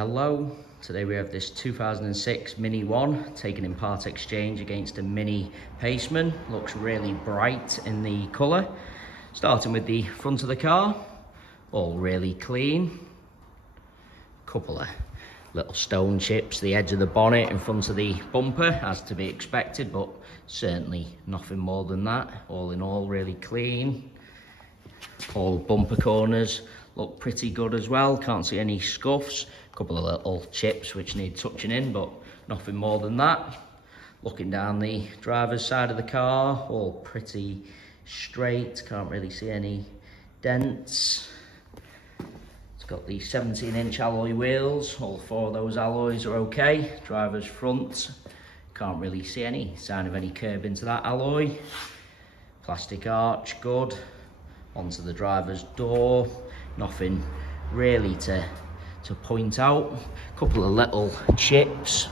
Hello, today we have this 2006 Mini One taken in part exchange against a Mini Paceman. Looks really bright in the colour. Starting with the front of the car, all really clean. Couple of little stone chips, the edge of the bonnet in front of the bumper, as to be expected, but certainly nothing more than that. All in all, really clean. All bumper corners look pretty good as well, can't see any scuffs. A couple of little chips which need touching in, but nothing more than that. Looking down the driver's side of the car, all pretty straight, can't really see any dents. It's got the 17-inch alloy wheels, all four of those alloys are okay. Driver's front, can't really see any sign of any curb into that alloy. Plastic arch, good. Onto the driver's door, nothing really to point out. A couple of little chips,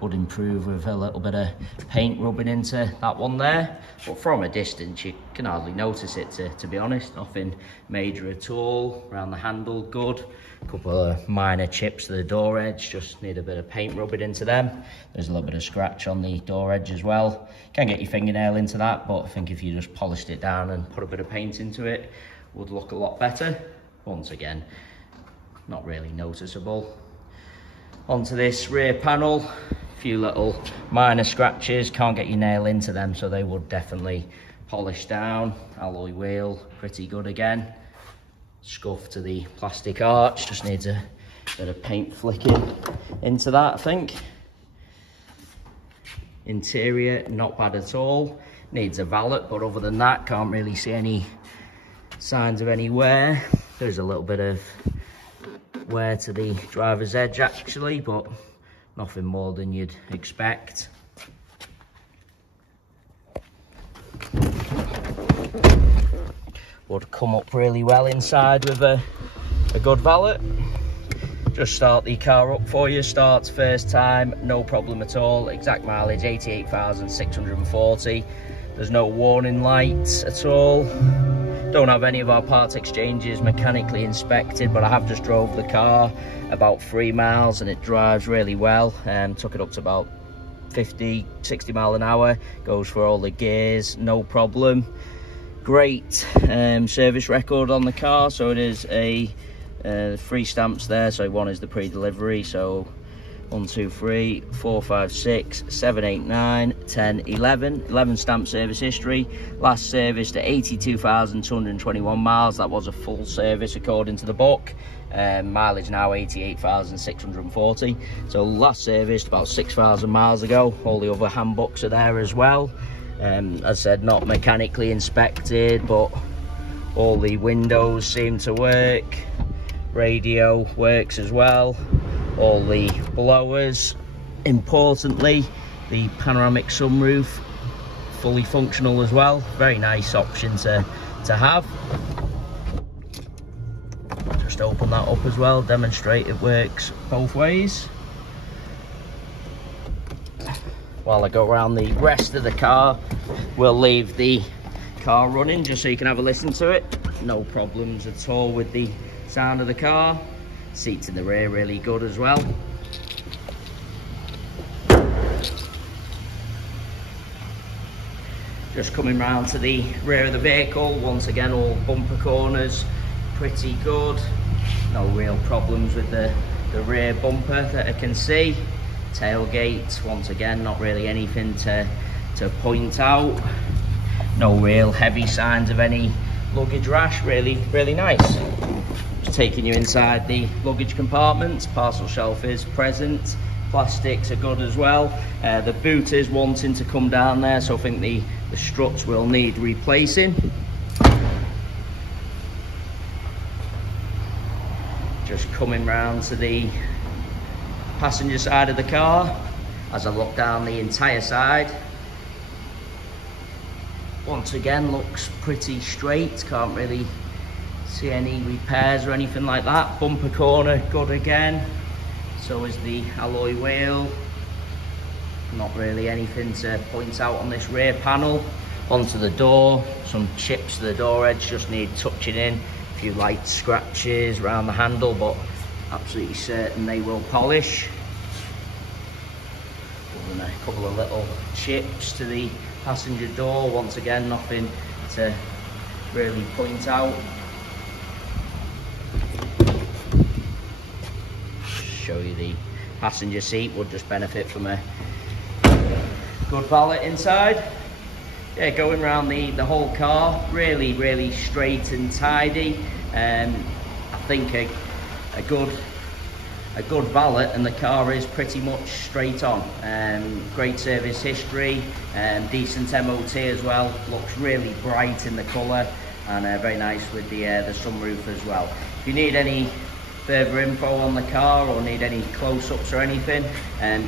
would improve with a little bit of paint rubbing into that one there, but from a distance you can hardly notice it, to be honest. Nothing major at all. Around the handle, good. A couple of minor chips to the door edge, just need a bit of paint rubbing into them. There's a little bit of scratch on the door edge as well. Can get your fingernail into that, but I think if you just polished it down and put a bit of paint into it, would look a lot better. Once again, not really noticeable. Onto this rear panel, a few little minor scratches, can't get your nail into them, so they would definitely polish down. Alloy wheel, pretty good again. Scuff to the plastic arch, just needs a bit of paint flicking into that, I think. Interior, not bad at all. Needs a valet, but other than that, can't really see any signs of any wear. There's a little bit of wear to the driver's edge actually, but nothing more than you'd expect. Would come up really well inside with a good valet. Just start the car up for you. Starts first time, no problem at all. Exact mileage 88,640. There's no warning lights at all. Don't have any of our parts exchanges mechanically inspected, but I have just drove the car about 3 miles and it drives really well. Took it up to about 50, 60 mile an hour. Goes for all the gears, no problem. Great service record on the car. So it is a 3 stamps there. So one is the pre-delivery. So 1, 2, 3, 4, 5, 6, 7, 8, 9, 10, 11 stamp service history. Last serviced at 82,221 miles. That was a full service according to the book. Mileage now 88,640. So last serviced about 6,000 miles ago. All the other handbooks are there as well. As I said, not mechanically inspected, but all the windows seem to work. Radio works as well. All the blowers, importantly, the panoramic sunroof, fully functional as well. Very nice option to have. Just open that up as well, demonstrate it works both ways. While I go around the rest of the car, we'll leave the car running just so you can have a listen to it. No problems at all with the sound of the car. Seats in the rear really good as well. Just coming round to the rear of the vehicle, once again all bumper corners pretty good. No real problems with the rear bumper that I can see. Tailgate, once again, not really anything to point out. No real heavy signs of any luggage rash, really nice. Just taking you inside the luggage compartments, parcel shelf is present, plastics are good as well. The boot is wanting to come down there, so I think the struts will need replacing. Just coming round to the passenger side of the car as I look down the entire side. Once again, looks pretty straight, can't really see any repairs or anything like that. Bumper corner good again, so is the alloy wheel. Not really anything to point out on this rear panel. Onto the door, some chips to the door edge just need touching in. A few light scratches around the handle, but absolutely certain they will polish. And a couple of little chips to the passenger door. Once again, nothing to really point out. Show you the passenger seat, would just benefit from a good valet inside. Yeah, going around the whole car, really straight and tidy. I think a good valet and the car is pretty much straight on. Great service history, decent MOT as well. Looks really bright in the colour, and very nice with the sunroof as well. If you need any further info on the car or need any close-ups or anything,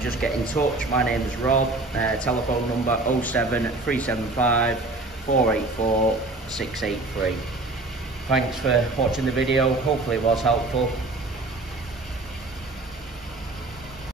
just get in touch. My name is Rob. Telephone number 07375 484 683. Thanks for watching the video. Hopefully it was helpful.